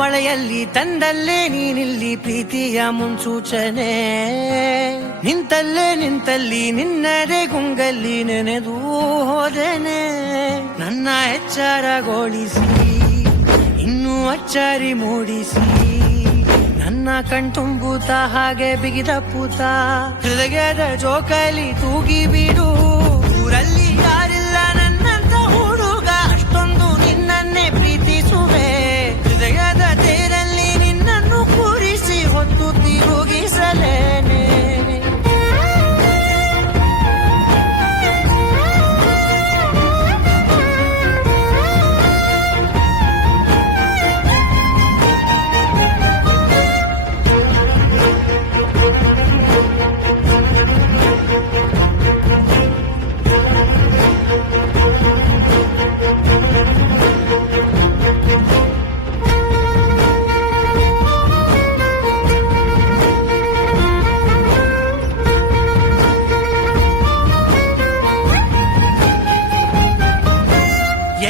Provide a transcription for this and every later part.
ಮಳೆಯಲ್ಲಿ ತಂದಲ್ಲೇ ನೀನಿಲ್ಲಿ ಪ್ರೀತಿಯ ಮುನ್ಸೂಚನೆ, ನಿಂತಲ್ಲಿ ನಿನ್ನದೇ ಗುಂಗಲ್ಲಿ ನೆನೆದು ಹೋದೆನೆ. ನನ್ನ ಎಚ್ಚರಗೊಳಿಸಿ ಇನ್ನೂ ಅಚ್ಚರಿ ಮೂಡಿಸಿ, ನನ್ನ ಕಣ್ತುಂಬುತ್ತ ಹಾಗೆ ಬಿಗಿದ ಪೂತ ಹೃದಯದ ಜೋಕಾಲಿ ತೂಗಿ ಬಿಡು. ಊರಲ್ಲಿ ಯಾರಿಲ್ಲ ನನ್ನಂತ ಹುಡುಗ, ಅಷ್ಟೊಂದು ನಿನ್ನನ್ನೇ ಪ್ರೀತಿಸುವೆ. ಹೃದಯದ ತೇರಲ್ಲಿ ನಿನ್ನನ್ನು ಕೂರಿಸಿ ಹೊತ್ತು ತಿರುಗಿಸಲೇನೆ.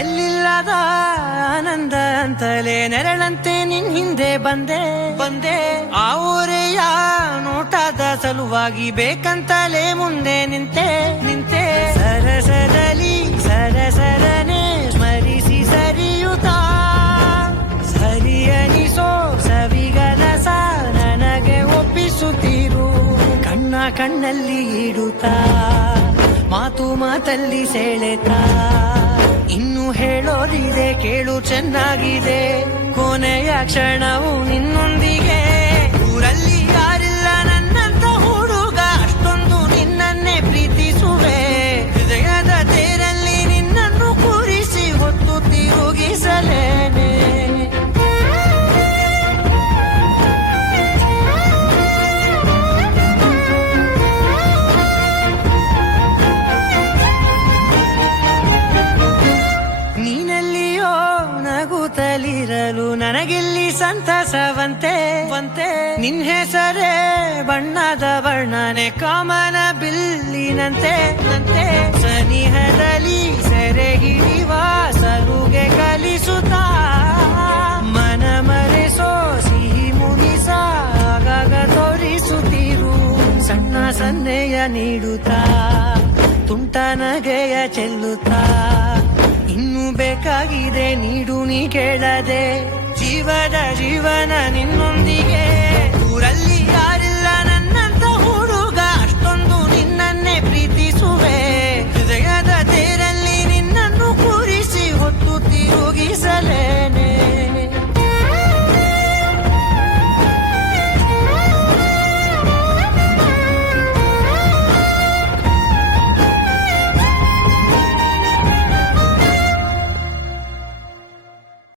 ಎಲ್ಲಿಲ್ಲದ ಆನಂದ ಅಂತಲೇ ನೆರಳಂತೆ ನಿನ್ ಹಿಂದೆ ಬಂದೆ. ಆ ಊರೆಯ ನೋಟದ ಸಲುವಾಗಿ ಬೇಕಂತಲೇ ಮುಂದೆ ನಿಂತೆ. ಸರಸರನೆ ಸ್ಮರಿಸಿ ಸರಿಯುತ್ತಾ, ಸರಿಯನಿಸೋ ಸವಿಗನಸ ನನಗೆ ಒಪ್ಪಿಸುತ್ತೀರು. ಕಣ್ಣಲ್ಲಿ ಇಡುತ್ತಾ, ಮಾತಲ್ಲಿ ಸೆಳೆತಾ, ಇನ್ನು ಹೇಳೋದಿದೆ ಕೇಳು ಚೆನ್ನಾಗಿದೆ. ಕೊನೆಯ ಕ್ಷಣವು ನಿನ್ನೊಂದಿಗೆ. ಊರಲ್ಲಿ ಯಾರಿಲ್ಲ ನನ್ನಂತ ಹುಡುಗ, ಅಷ್ಟೊಂದು ನಿನ್ನನ್ನೇ ಪ್ರೀತಿಸುವೆ. ಹೃದಯದ ತೇರಲ್ಲಿ ನಿನ್ನನ್ನು ಕೂರಿಸಿ ಹೊತ್ತು ತಿರುಗಿಸಲೇನೆ. ನಗುತ್ತಲಿರಲು ನನಗಿಲ್ಲಿ ಸಂತಸವಂತೆ. ನಿನ್ ಹೆಸರೇ ಬಣ್ಣದ ವರ್ಣನೆ ಕಾಮನ ಬಿಲ್ಲಿನಂತೆ. ಸನಿಹದಲ್ಲಿ ಸೆರೆ ಹಿಡಿವ ಸಲುಗೆ ಕಲಿಸುತ್ತಾ, ಮನ ಮರೆಸೋ ಸಿಹಿ ಮುಗಿಸ ಆಗಾಗ ತೋರಿಸುತ್ತೀರು. ಸಣ್ಣ ಸನ್ನೆಯ ನೀಡುತ್ತಾ, ತುಂಟ ನಗೆಯ ಚೆಲ್ಲುತ್ತಾ, ಇನ್ನು ಬೇಕಾಗಿದೆ ನೀಡು ನೀ ಕೇಳದೆ. ಜೀವನ ನಿನ್ನೊಂದಿಗೆ.